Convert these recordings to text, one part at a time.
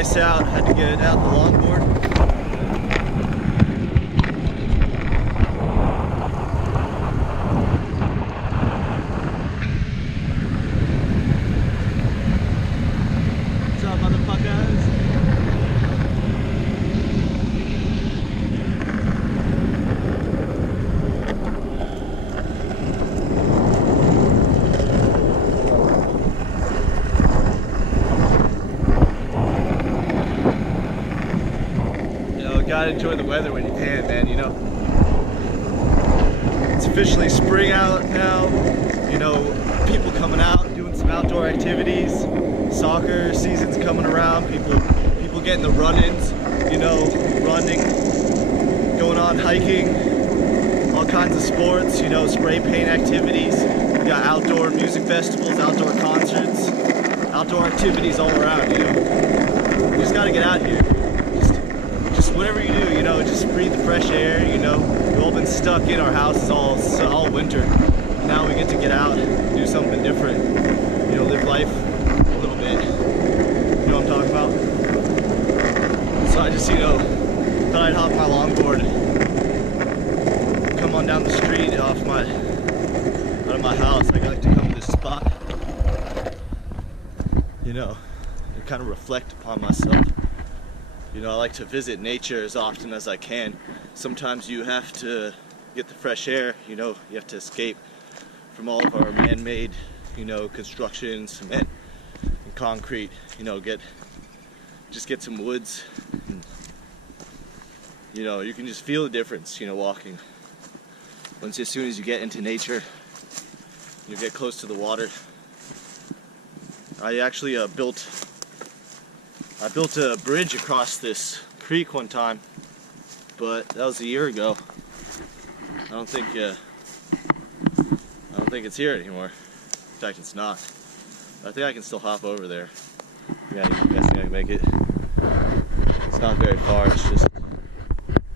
nice out. Had to get out the longboard. What's up, motherfuckers? Gotta enjoy the weather when you can, man, you know. It's officially spring out now, you know, people coming out, doing some outdoor activities, soccer season's coming around, people getting the run-ins, you know, running, going on hiking, all kinds of sports, you know, spray paint activities. We got outdoor music festivals, outdoor concerts, outdoor activities all around, you know. You just gotta get out here. Whatever you do, you know, just breathe the fresh air, you know. We've all been stuck in our houses all winter. Now we get to get out, do something different, you know, live life a little bit. You know what I'm talking about? So I just, you know, thought I'd hop my longboard, come on down the street out of my house. I like to come to this spot, you know, and kind of reflect upon myself. You know, I like to visit nature as often as I can. Sometimes you have to get the fresh air, you know, you have to escape from all of our man-made, you know, construction, cement, and concrete, you know, just get some woods. And, you know, you can just feel the difference, you know, walking. As soon as you get into nature, you get close to the water. I actually built a bridge across this creek one time, but that was a year ago. I don't think it's here anymore. In fact, it's not. I think I can still hop over there. Yeah, I'm guessing I can make it. It's not very far. It's just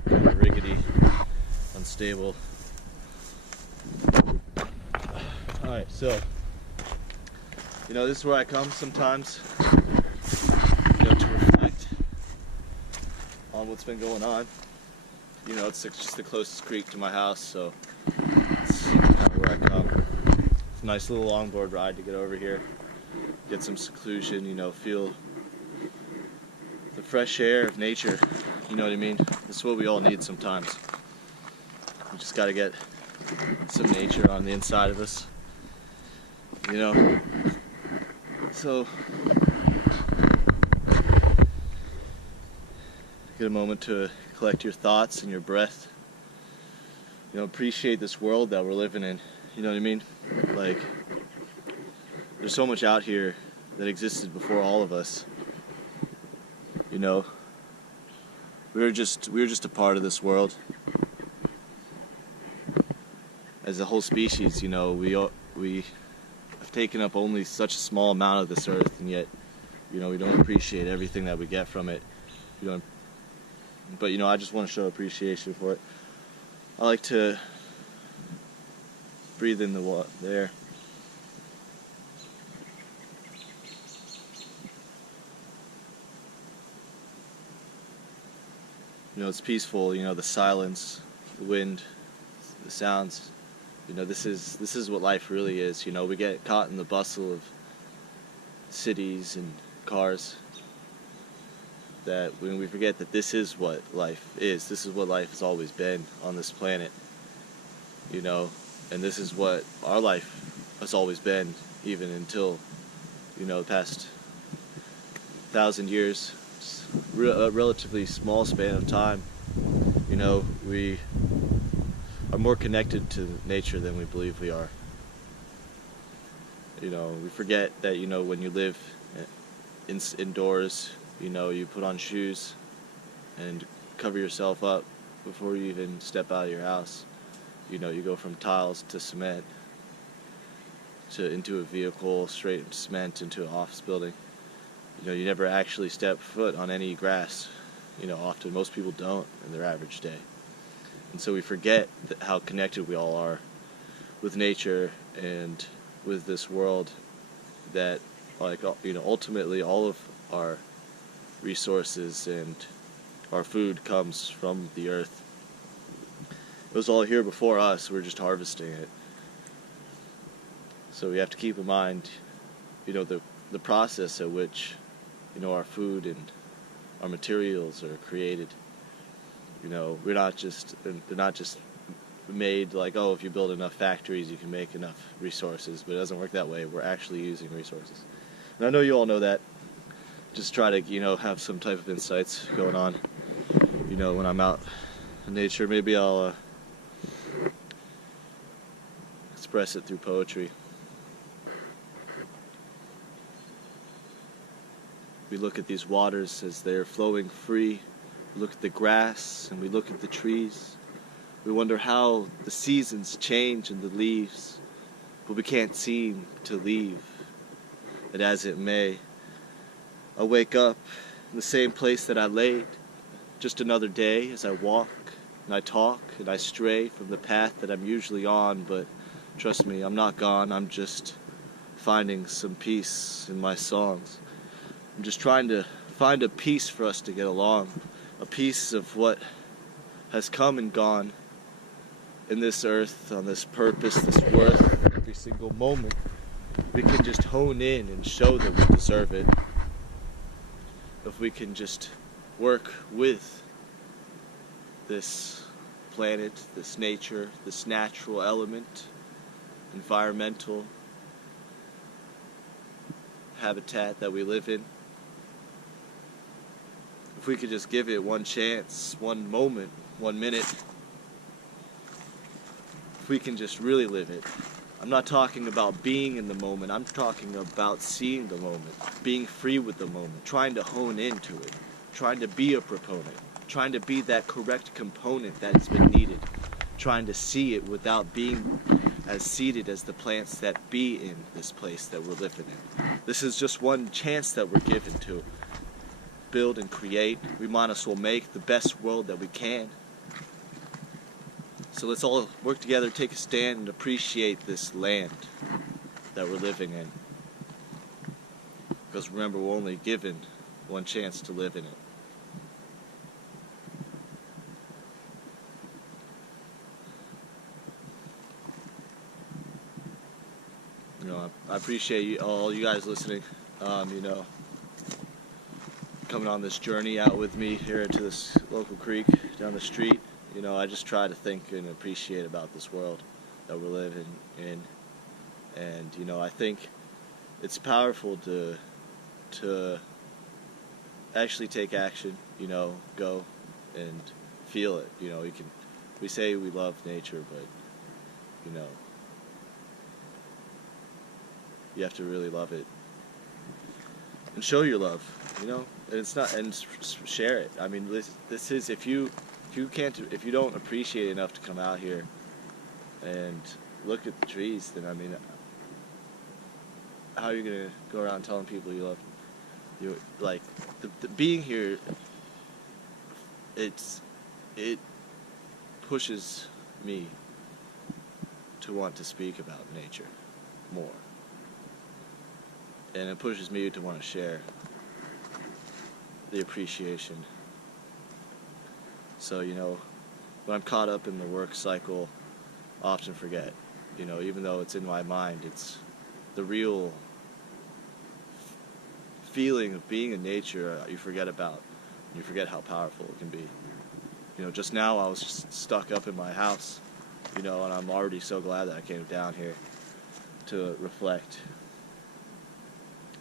kind of rickety, unstable. All right, so you know, this is where I come sometimes. To reflect on what's been going on. You know, it's just the closest creek to my house, so it's kind of where I come. It's a nice little longboard ride to get over here, get some seclusion, you know, feel the fresh air of nature, you know what I mean? That's what we all need sometimes. We just gotta get some nature on the inside of us, you know? So get a moment to collect your thoughts and your breath. You know, appreciate this world that we're living in. You know what I mean? Like, there's so much out here that existed before all of us. You know, we were just a part of this world. As a whole species, you know, we have taken up only such a small amount of this earth, and yet, you know, we don't appreciate everything that we get from it. You don't. But, you know, I just want to show appreciation for it. I like to breathe in the air. You know, it's peaceful, you know, the silence, the wind, the sounds. You know, this is what life really is. You know, we get caught in the bustle of cities and cars, that when we forget that this is what life is, this is what life has always been on this planet, you know, and this is what our life has always been, even until, you know, the past 1,000 years, a relatively small span of time. You know, we are more connected to nature than we believe we are. You know, we forget that, you know, when you live indoors, you know, you put on shoes and cover yourself up before you even step out of your house. You know, you go from tiles to cement into a vehicle, straight cement into an office building. You know, you never actually step foot on any grass. You know, often most people don't in their average day. And so we forget how connected we all are with nature and with this world, that, like, you know, ultimately all of our resources and our food comes from the earth. It was all here before us, we're just harvesting it. So we have to keep in mind, the process at which, our food and our materials are created. They're not just made like, oh, if you build enough factories you can make enough resources, but it doesn't work that way. We're actually using resources. And I know you all know that. Just try to, have some type of insights going on, when I'm out in nature. Maybe I'll express it through poetry. We look at these waters as they're flowing free. We look at the grass and we look at the trees. We wonder how the seasons change in the leaves, but we can't seem to leave it as it may. I wake up in the same place that I laid, just another day as I walk and I talk and I stray from the path that I'm usually on, but trust me, I'm not gone. I'm just finding some peace in my songs. I'm just trying to find a piece for us to get along, a piece of what has come and gone in this earth, on this purpose, this worth, every single moment. We can just hone in and show that we deserve it. If we can just work with this planet, this nature, this natural element, environmental habitat that we live in. If we could just give it one chance, one moment, 1 minute, if we can just really live it. I'm not talking about being in the moment, I'm talking about seeing the moment, being free with the moment, trying to hone into it, trying to be a proponent, trying to be that correct component that's been needed, trying to see it without being as seated as the plants that be in this place that we're living in. This is just one chance that we're given to build and create. We might as well make the best world that we can. So let's all work together, take a stand, and appreciate this land that we're living in. Because remember, we're only given one chance to live in it. I appreciate all you guys listening. Coming on this journey out with me here to this local creek down the street. I just try to think and appreciate about this world that we're living in. And, I think it's powerful to actually take action, go and feel it. We say we love nature, but, you have to really love it. And show your love, and it's not, and share it. I mean, this is, if you don't appreciate it enough to come out here and look at the trees, then how are you gonna go around telling people you love them? You like the being here. It pushes me to want to speak about nature more, and it pushes me to want to share the appreciation. So, when I'm caught up in the work cycle, I often forget, even though it's in my mind, it's the real feeling of being in nature you forget about. You forget how powerful it can be. Just now I was just stuck up in my house, and I'm already so glad that I came down here to reflect.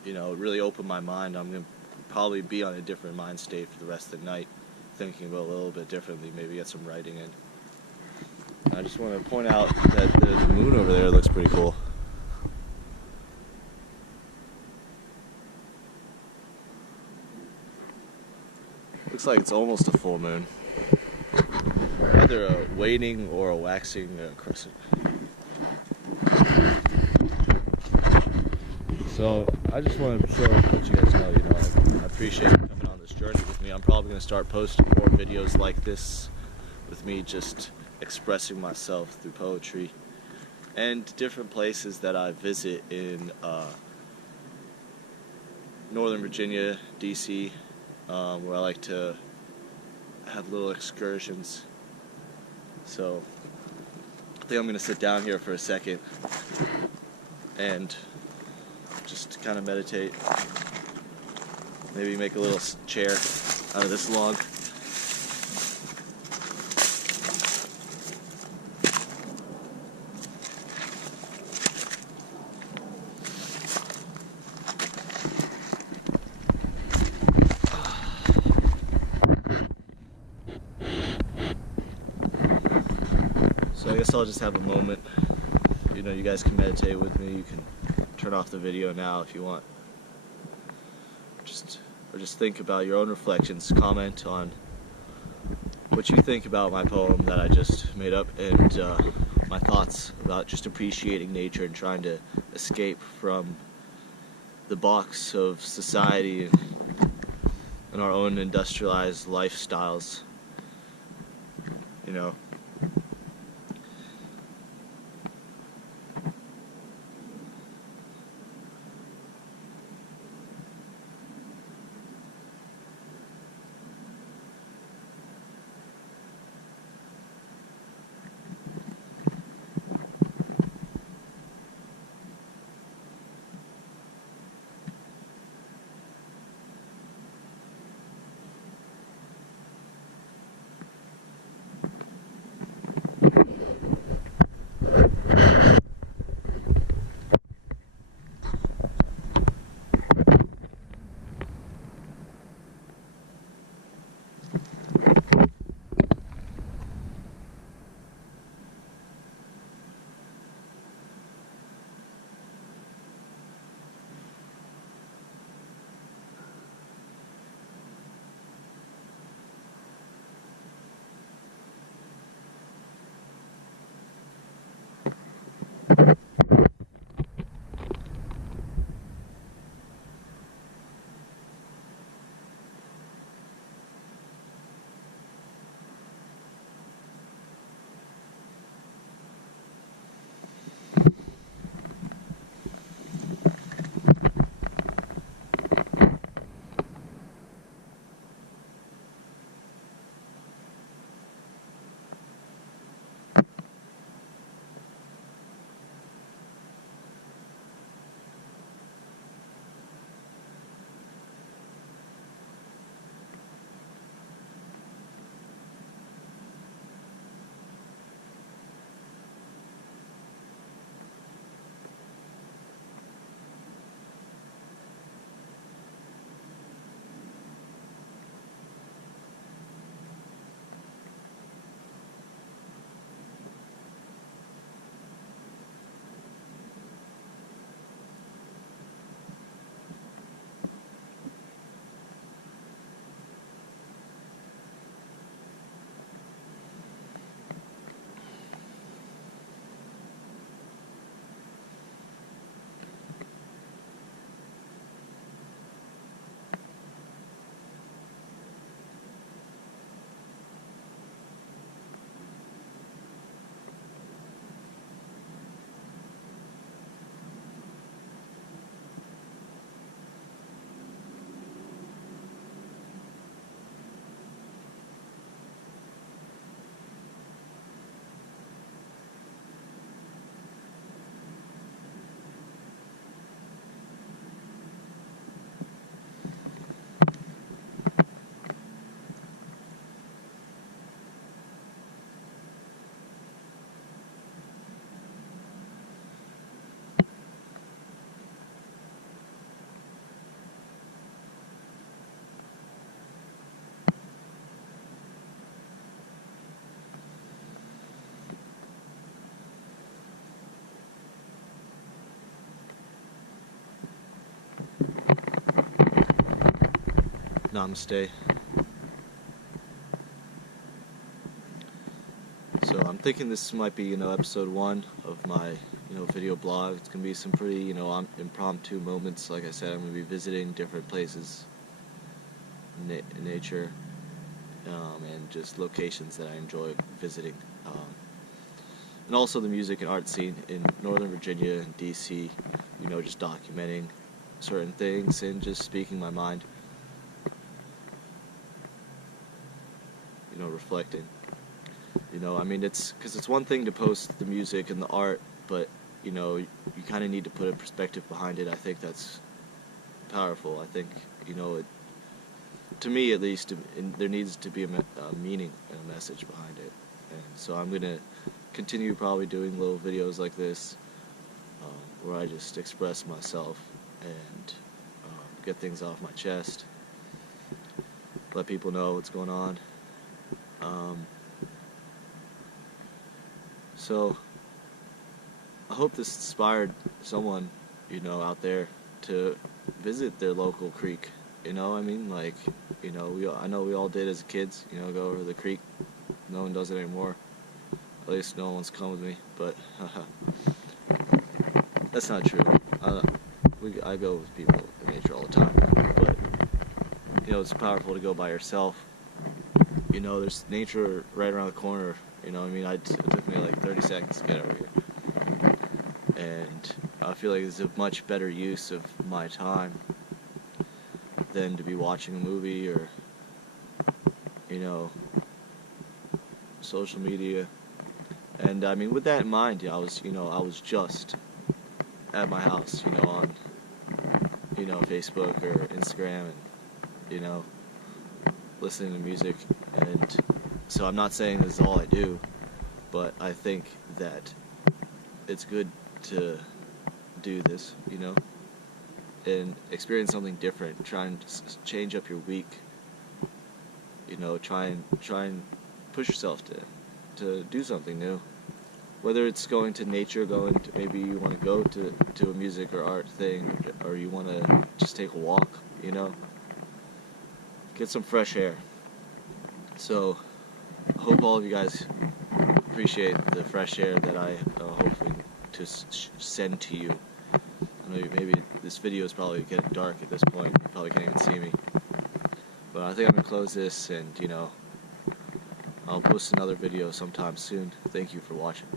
It really opened my mind. I'm going to probably be on a different mind state for the rest of the night, thinking about it a little bit differently, maybe get some writing in. I just want to point out that the moon over there looks pretty cool. Looks like it's almost a full moon. Either a waning or a waxing crescent. So I just wanted to let you guys know, I appreciate you coming on this journey with me. I'm probably going to start posting more videos like this with me just expressing myself through poetry and different places that I visit in Northern Virginia, DC, where I like to have little excursions. So I think I'm going to sit down here for a second and just kind of meditate. Maybe make a little chair out of this log. So I guess I'll just have a moment. You know, you guys can meditate with me. You can turn off the video now if you want. Just think about your own reflections. Comment on what you think about my poem that I just made up, and my thoughts about just appreciating nature and trying to escape from the box of society and our own industrialized lifestyles. You know. Namaste. So I'm thinking this might be, episode 1 of my, video blog. It's gonna be some pretty, impromptu moments. Like I said, I'm gonna be visiting different places, in nature, and just locations that I enjoy visiting, and also the music and art scene in Northern Virginia and DC. Just documenting certain things and just speaking my mind. reflecting. You know, I mean, it's because it's one thing to post the music and the art, but you know, you kind of need to put a perspective behind it. I think that's powerful. I think, you know, to me at least, there needs to be a meaning and a message behind it. And so I'm gonna continue probably doing little videos like this, where I just express myself and get things off my chest, let people know what's going on. So I hope this inspired someone, you know, out there to visit their local creek. You know, I mean, like, you know, I know we all did as kids, you know, go over to the creek. No one does it anymore. At least no one wants to come with me, but that's not true. I go with people in nature all the time, but you know, it's powerful to go by yourself. You know, there's nature right around the corner. You know, I mean, it took me like 30 seconds to get over here, and I feel like it's a much better use of my time than to be watching a movie or, you know, social media. And I mean, with that in mind, yeah, I was just at my house, you know, on, you know, Facebook or Instagram, and, you know, listening to music. And so I'm not saying this is all I do, but I think that it's good to do this, you know, and experience something different. Try and change up your week, you know, try and push yourself to do something new. Whether it's going to nature, maybe you want to go to a music or art thing, or you want to just take a walk, you know, get some fresh air. So I hope all of you guys appreciate the fresh air that I hopefully to send to you. I know maybe this video is probably getting dark at this point. You probably can't even see me. But I think I'm going to close this, and, you know, I'll post another video sometime soon. Thank you for watching.